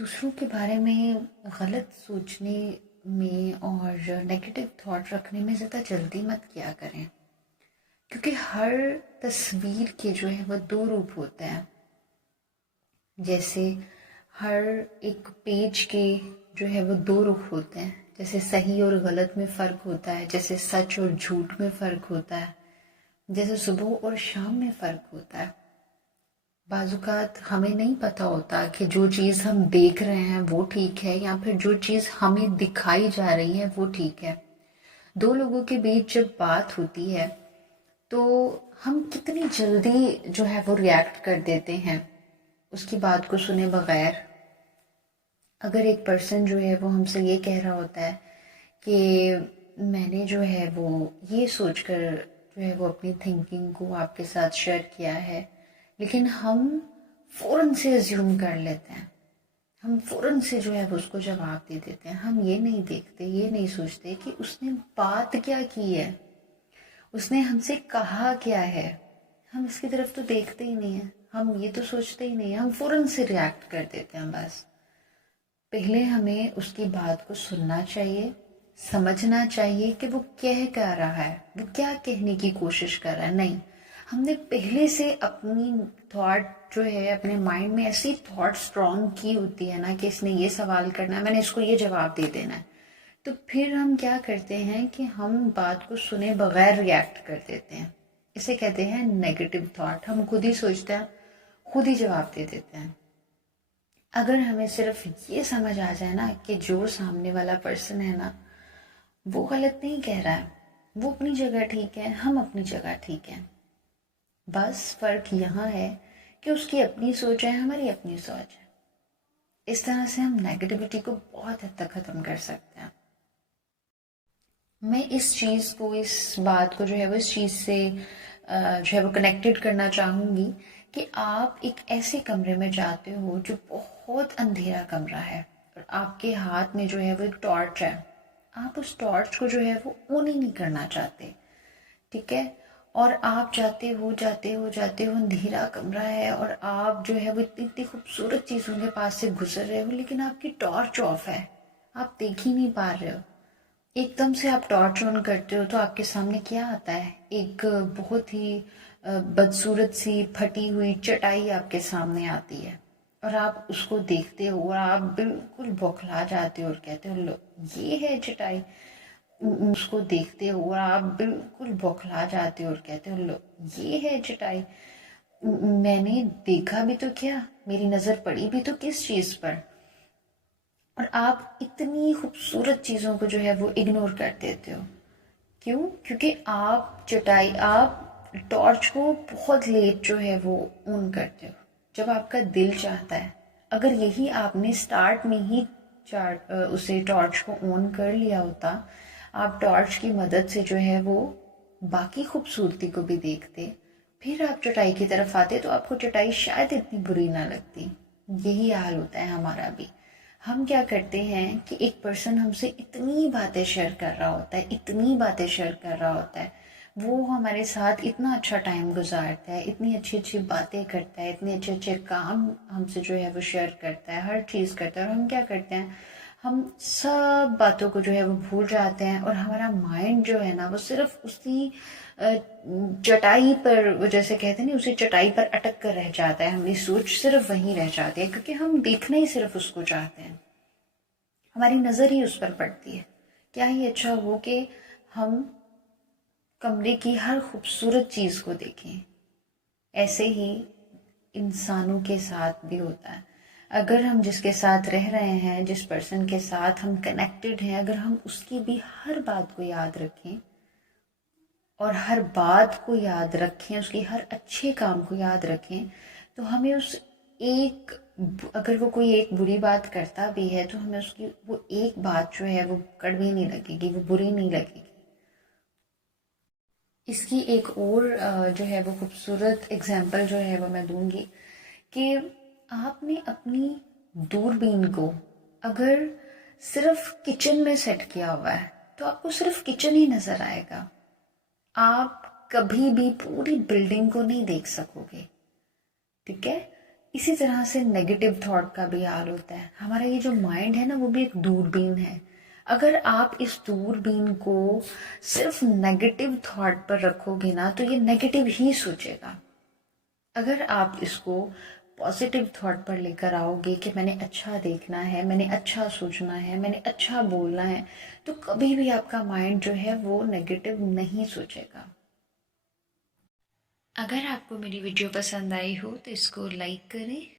दूसरों के बारे में गलत सोचने में और नेगेटिव थॉट रखने में ज़्यादा जल्दी मत किया करें, क्योंकि हर तस्वीर के जो है वो दो रूप होते हैं। जैसे हर एक पेज के जो है वो दो रुख होते हैं। जैसे सही और गलत में फ़र्क होता है, जैसे सच और झूठ में फ़र्क होता है, जैसे सुबह और शाम में फ़र्क होता है। बाज़ात हमें नहीं पता होता कि जो चीज़ हम देख रहे हैं वो ठीक है या फिर जो चीज़ हमें दिखाई जा रही है वो ठीक है। दो लोगों के बीच जब बात होती है तो हम कितनी जल्दी जो है वो रिएक्ट कर देते हैं उसकी बात को सुने बगैर। अगर एक पर्सन जो है वो हमसे ये कह रहा होता है कि मैंने जो है वो ये सोचकर जो है वो अपनी थिंकिंग को आपके साथ शेयर किया है, लेकिन हम फ़ौरन से अज्यूम कर लेते हैं, हम फ़ौरन से जो है वो उसको जवाब दे देते हैं। हम ये नहीं देखते, ये नहीं सोचते कि उसने बात क्या की है, उसने हमसे कहा क्या है। हम इसकी तरफ तो देखते ही नहीं है, हम ये तो सोचते ही नहीं है, हम फ़ौरन से रिएक्ट कर देते हैं। बस पहले हमें उसकी बात को सुनना चाहिए, समझना चाहिए कि वो कह क्या रहा है, वो क्या कहने की कोशिश कर रहा है। नहीं, हमने पहले से अपनी थॉट जो है अपने माइंड में ऐसी थॉट स्ट्रॉन्ग की होती है ना कि इसने ये सवाल करना है, मैंने इसको ये जवाब दे देना है। तो फिर हम क्या करते हैं कि हम बात को सुने बगैर रिएक्ट कर देते हैं। इसे कहते हैं नेगेटिव थॉट। हम खुद ही सोचते हैं, खुद ही जवाब दे देते हैं। अगर हमें सिर्फ ये समझ आ जाए ना कि जो सामने वाला पर्सन है ना वो गलत नहीं कह रहा है, वो अपनी जगह ठीक है, हम अपनी जगह ठीक है। बस फर्क यहाँ है कि उसकी अपनी सोच है, हमारी अपनी सोच है। इस तरह से हम नेगेटिविटी को बहुत हद तक ख़त्म कर सकते हैं। मैं इस चीज़ को, इस बात को जो है वो इस चीज़ से जो है वो कनेक्टेड करना चाहूँगी कि आप एक ऐसे कमरे में जाते हो जो बहुत अंधेरा कमरा है और आपके हाथ में जो है वो एक टॉर्च है। आप उस टॉर्च को जो है वो ऑन ही नहीं करना चाहते, ठीक है। और आप जाते हो अंधेरा कमरा है और आप जो है वो इतनी इतनी खूबसूरत चीज़ों के पास से गुजर रहे हो, लेकिन आपकी टॉर्च ऑफ है, आप देख ही नहीं पा रहे हो। एकदम से आप टॉर्च ऑन करते हो तो आपके सामने क्या आता है, एक बहुत ही बदसूरत सी फटी हुई चटाई आपके सामने आती है और आप उसको देखते हो और आप बिल्कुल बौखला जाते हो और कहते हो लो ये है चटाई। उसको देखते हो और आप बिल्कुल बौखला जाते हो और कहते हो लो ये है चटाई। मैंने देखा भी तो क्या, मेरी नज़र पड़ी भी तो किस चीज़ पर। और आप इतनी खूबसूरत चीज़ों को जो है वो इग्नोर कर देते हो। क्यों? क्योंकि आप टॉर्च को बहुत लेट जो है वो ऑन करते हो, जब आपका दिल चाहता है। अगर यही आपने स्टार्ट में ही उसे टॉर्च को ऑन कर लिया होता, आप टॉर्च की मदद से जो है वो बाकी खूबसूरती को भी देखते, फिर आप चटाई की तरफ आते तो आपको चटाई शायद इतनी बुरी ना लगती। यही हाल होता है हमारा भी। हम क्या करते हैं कि एक पर्सन हमसे इतनी बातें शेयर कर रहा होता है, इतनी बातें शेयर कर रहा होता है, वो हमारे साथ इतना अच्छा टाइम गुजारता है, इतनी अच्छी अच्छी बातें करता है, इतने अच्छे अच्छे काम हमसे जो है वो शेयर करता है, हर चीज़ करता है। और हम क्या करते हैं, हम सब बातों को जो है वो भूल जाते हैं और हमारा माइंड जो है ना वो सिर्फ उसी चटाई पर, वो जैसे कहते हैं ना, उसी चटाई पर अटक कर रह जाता है। हमारी सोच सिर्फ वहीं रह जाती है, क्योंकि हम देखना ही सिर्फ उसको चाहते हैं, हमारी नज़र ही उस पर पड़ती है। क्या ही अच्छा हो कि हम कमरे की हर खूबसूरत चीज़ को देखें। ऐसे ही इंसानों के साथ भी होता है। अगर हम जिसके साथ रह रहे हैं, जिस पर्सन के साथ हम कनेक्टेड हैं, अगर हम उसकी भी हर बात को याद रखें और हर बात को याद रखें, उसकी हर अच्छे काम को याद रखें, तो हमें उस एक, अगर वो कोई एक बुरी बात करता भी है तो हमें उसकी वो एक बात जो है वो कड़वी नहीं लगेगी, वो बुरी नहीं लगेगी। इसकी एक और जो है वो खूबसूरत एग्जाम्पल जो है वो मैं दूंगी कि आपने अपनी दूरबीन को अगर सिर्फ किचन में सेट किया हुआ है तो आपको सिर्फ किचन ही नज़र आएगा, आप कभी भी पूरी बिल्डिंग को नहीं देख सकोगे, ठीक है। इसी तरह से नेगेटिव थॉट का भी हाल होता है। हमारा ये जो माइंड है ना, वो भी एक दूरबीन है। अगर आप इस दूरबीन को सिर्फ नेगेटिव थॉट पर रखोगे ना, तो ये नेगेटिव ही सोचेगा। अगर आप इसको पॉजिटिव थॉट पर लेकर आओगे कि मैंने अच्छा देखना है, मैंने अच्छा सोचना है, मैंने अच्छा बोलना है, तो कभी भी आपका माइंड जो है वो नेगेटिव नहीं सोचेगा। अगर आपको मेरी वीडियो पसंद आई हो तो इसको लाइक करें,